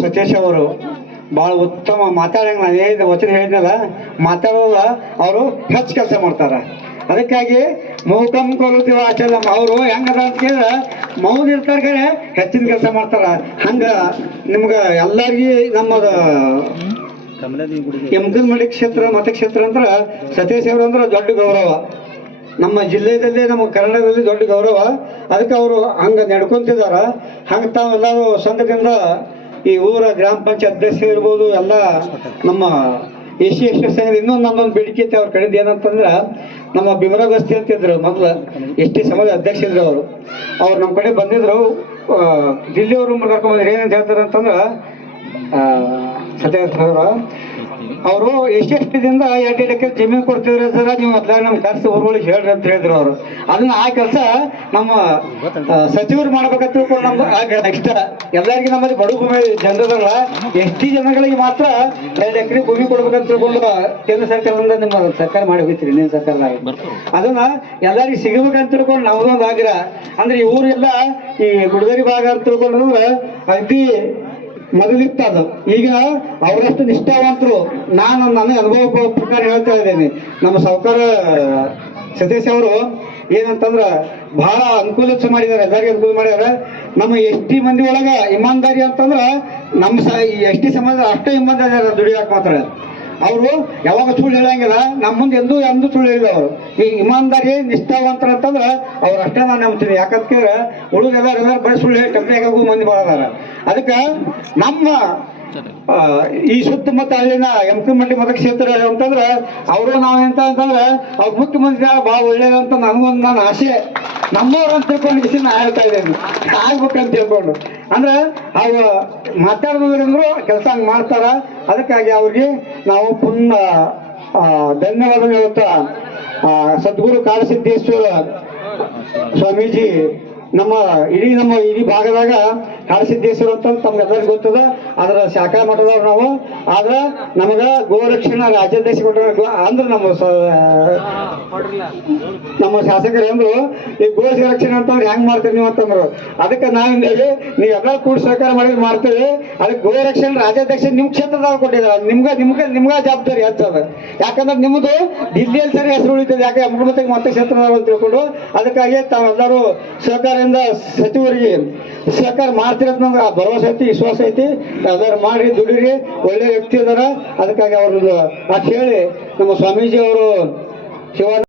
ಸತೀಶ್ ಅವರು ಭಾಳ ಉತ್ತಮ ಮಾತಾಡಂಗ ನಾನು ಏನು ವಚನ ಹೇಳಿದ್ನಲ್ಲ ಮಾತಾಡೋಲ್ಲ ಅವರು ಹೆಚ್ಚು ಕೆಲಸ ಮಾಡ್ತಾರೆ. ಅದಕ್ಕಾಗಿ ಮೌಕಂ ಕೊರುತ್ತೀವ ಆಚಲಂ ಅವರು ಹೆಂಗದ ಅಂತ ಕೇಳಿದ್ರೆ ಮೌನ ಇರ್ತಾರ ಕರೆ ಹೆಚ್ಚಿನ ಕೆಲಸ ಮಾಡ್ತಾರ. ಹಂಗ ನಿಮ್ಗೆ ಎಲ್ಲರಿಗೂ ನಮ್ಮದು ಯಮಕನಮಡಿ ಕ್ಷೇತ್ರ ಮತಕ್ಷೇತ್ರ ಅಂದ್ರೆ ಸತೀಶ್ ಅವರು ಅಂದ್ರೆ ದೊಡ್ಡ ಗೌರವ. ನಮ್ಮ ಜಿಲ್ಲೆಯಲ್ಲೇ ನಮ್ಮ ಕನ್ನಡದಲ್ಲಿ ದೊಡ್ಡ ಗೌರವ. ಅದಕ್ಕೆ ಅವರು ಹಂಗ ನಡ್ಕೊಂತಿದಾರ. ಹಂಗ ತಾವೆಲ್ಲರೂ ಸಂಘದಿಂದ ಈ ಊರ ಗ್ರಾಮ ಪಂಚಾಯತ್ ಅಧ್ಯಕ್ಷ ಇರ್ಬೋದು, ಎಲ್ಲ ನಮ್ಮ ಎಸ್ ಸಿ ಎಸ್ ಸಂಘದ ಇನ್ನೊಂದು ನಮ್ಮೊಂದು ಬೇಡಿಕೆ ಐತೆ ಅವ್ರ ಕಡೆದು ಏನಂತಂದ್ರೆ, ನಮ್ಮ ಬಿಮರಗಸ್ತಿ ಗಸ್ತಿ ಅಂತಿದ್ರು ಮೊದಲು ಎಸ್ ಟಿ ಸಮಾಜ ಅಧ್ಯಕ್ಷ ಇದ್ರು ಅವರು. ಅವ್ರು ನಮ್ಮ ಕಡೆ ಬಂದಿದ್ರು ದಿಲ್ಲಿಯವರು ಕರ್ಕೊಂಡ್ಬಂದ್ರೆ ಏನಂತ ಹೇಳ್ತಾರೆ ಅಂತಂದ್ರೆ ಸತ್ಯ ಅವರು ಎಷ್ಟೆಷ್ಟದಿಂದ ಎರಡು ಎಕರೆ ಜಮೀನು ಕೊಡ್ತಿದ್ರೆ ಸರ, ನೀವು ಮೊದಲೇ ನಮ್ಮ ಕರ್ಸಿ ಊರುಗಳಿಗೆ ಹೇಳ್ರಿ ಅಂತ ಹೇಳಿದ್ರು ಅವರು. ಅದನ್ನ ಆ ಕೆಲಸ ನಮ್ಮ ಸಚಿವರು ಮಾಡ್ಬೇಕಂತ ತಿಳ್ಕೊಂಡು ನಮ್ದು ಎಲ್ಲರಿಗೂ ನಮ್ಮಲ್ಲಿ ಬಡ ಭೂಮಿ ಜನರಲ್ಲ ಎಷ್ಟಿ ಜನಗಳಿಗೆ ಮಾತ್ರ ಎರಡು ಎಕರೆ ಭೂಮಿ ಕೊಡ್ಬೇಕಂತ ತಿಳ್ಕೊಂಡು ಕೇಂದ್ರ ಸರ್ಕಾರದಿಂದ ನಿಮ್ಮ ಸರ್ಕಾರ ಮಾಡಿ ಹೋಗಿತ್ರಿ ನಿಮ್ಮ ಸರ್ಕಾರ ಅದನ್ನ ಎಲ್ಲರಿಗೂ ಸಿಗಬೇಕಂತ ತಿಳ್ಕೊಂಡು ನಮ್ದೊಂದು ಆಗ್ರಹ ಅಂದ್ರೆ ಈ ಊರೆಲ್ಲ ಈ ಗುಡ್ಗರಿ ಭಾಗ ಅಂತ ತಿಳ್ಕೊಂಡ್ರೆ, ಅಗದಿ ಮೊದಲಿತ್ತು ಅದು ಈಗ ಅವರಷ್ಟು ನಿಷ್ಠಾವಂತರು ನಾನು ನನ್ನ ಅನುಭವ ಪ್ರಕಾರ ಹೇಳ್ತಾ ಇದ್ದೇನೆ. ನಮ್ಮ ಸಾವುಕಾರ, ಸತೀಶ್ ಅವರು ಏನಂತಂದ್ರ ಬಹಳ ಅನುಕೂಲ ಮಾಡಿದ್ದಾರೆ, ಎಲ್ಲರಿಗೂ ಅನುಕೂಲ ಮಾಡಿದ್ದಾರೆ. ನಮ್ಮ ಎಸ್ ಟಿ ಮಂದಿ ಒಳಗ ಇಮಾನ್ದಾರಿ ಅಂತಂದ್ರ ನಮ್ಮ ಸ ಎಸ್ ಟಿ ಸಮಾಜ ಅಷ್ಟೇ ಇಮಾನ್ದಾರಿ ದುಡಿಯಾಕ ಮಾತ್ರ. ಅವರು ಯಾವಾಗ ಸುಳ್ಳು ಹೇಳಂಗಿಲ್ಲ, ನಮ್ಮ ಮುಂದೆ ಎಂದೂ ಎಂದೂ ಸುಳ್ಳು ಹೇಳಿಲ್ಲ ಅವರು. ಈ ಇಮಾನ್ದಾರಿ, ನಿಷ್ಠಾವಂತರ ಅಂತಂದ್ರೆ ಅವ್ರು ಅಷ್ಟೇ ನಾನು ನಂಬ್ತೀನಿ. ಯಾಕಂತ ಕೇಳಿದ್ರೆ ಹುಡುಗ ಎಲ್ಲರೂ ಬರೀ ಸುಳ್ಳು ಹೇಳಿ ಟಪ್ಪಿಯಾಗೂ ಮಂದಿ ಬಾಳದಾರ ಅದಕ್ಕೆ ನಮ್ಮ ಈ ಸುತ್ತಮುತ್ತ ಅಲ್ಲಿನ ಮಂಡಿ ಮತಕ್ಷೇತ್ರ ಅಂತಂದ್ರೆ ಅವರು ನಾವು ಎಂತ ಅಂತಂದ್ರೆ ಅವ್ರ ಮುಖ್ಯಮಂತ್ರಿ ಭಾಳ ಅಂತ ನನಗೊಂದು ನನ್ನ ಆಸೆ. ನಮ್ಮವ್ರು ಅಂತ ತಿಳ್ಕೊಂಡು ನಾ ಹೇಳ್ತಾ ಇದ್ದೇನೆ. ಆಗ್ಬೇಕಂತ ತಿಳ್ಕೊಂಡು. ಅಂದ್ರೆ ಅವ್ರು ಮಾತಾಡಿದ್ರು ಕೆಲಸ ಹಂಗೆ ಮಾಡ್ತಾರ. ಅದಕ್ಕಾಗಿ ಅವ್ರಿಗೆ ನಾವು ಪುನಃ ಧನ್ಯವಾದಗಳು ಧನ್ಯವಾದ ಹೇಳ್ತಾ ಸದ್ಗುರು ಕಾಳಸಿದ್ದೇಶ್ವರ ಸ್ವಾಮೀಜಿ ನಮ್ಮ ಇಡೀ ನಮ್ಮ ಇಡೀ ಭಾಗದಾಗ ಕಾಳಸಿದ್ದೇಶ್ವರ ಅಂತ ತಮ್ಗೆಲ್ಲರಿಗೂ ಗೊತ್ತದ. ಅದರ ಶಾಖಾ ಮಠದವ್ರು ನಾವು. ಆದ್ರ ನಮಗ ಗೋರಕ್ಷಣಾ ರಾಜ್ಯಾಧ್ಯಕ್ಷ ಕೊಟ್ಟ ಅಂದ್ರ ನಮ್ಮ ನಮ್ಮ ಶಾಸಕರು ಅಂದ್ರು, ಈ ಗೋ ರಕ್ಷಣೆ ಅಂತಂದ್ರೆ ಹೆಂಗ್ ಮಾಡ್ತೀರಿ ನೀವು? ಅಂತಂದ್ರು. ಅದಕ್ಕೆ ನಾವೇಂದೇವಿ ನೀವು ಎಲ್ಲ ಕೂಡ ಸಹಕಾರ ಮಾಡಿದ್ರೆ ಮಾಡ್ತೇವೆ ಅದಕ್ಕೆ ಗೋ ರಕ್ಷಣೆ ರಾಜ್ಯಾಧ್ಯಕ್ಷ ನಿಮ್ ಕ್ಷೇತ್ರದಾಗ ಕೊಟ್ಟಿದ್ದಾರೆ ನಿಮ್ಗ ನಿಮ್ಗ ನಿಮ್ಗ ಜವಾಬ್ದಾರಿ ಹೆಚ್ಚದ ಯಾಕಂದ್ರೆ ನಿಮ್ದು ದಿಲ್ಲಿಯಲ್ಲಿ ಸರಿ ಹೆಸರು ಉಳಿತದೆ. ಯಾಕೆ ಅಮೃತ ಮತ್ತೆ ಕ್ಷೇತ್ರದಾಗ ಅಂತ ತಿಳ್ಕೊಂಡು, ಅದಕ್ಕಾಗಿ ತಾವೆಲ್ಲರೂ ಸಹಕಾರದಿಂದ ಸಚಿವರಿಗೆ ಸರ್ಕಾರ ಮಾಡ್ತಿರೋದು ನಮ್ಗೆ ಆ ಭರವಸೆ ಐತಿ, ವಿಶ್ವಾಸ ಐತಿ. ಅದರ ಮಾಡಿ ದುಡಿರಿ, ಒಳ್ಳೆ ವ್ಯಕ್ತಿ ಅದಾರ. ಅದಕ್ಕಾಗಿ ಅವ್ರದ್ದು ಅಷ್ಟು ಹೇಳಿ ನಮ್ಮ ಸ್ವಾಮೀಜಿ ಅವರು ಶಿವ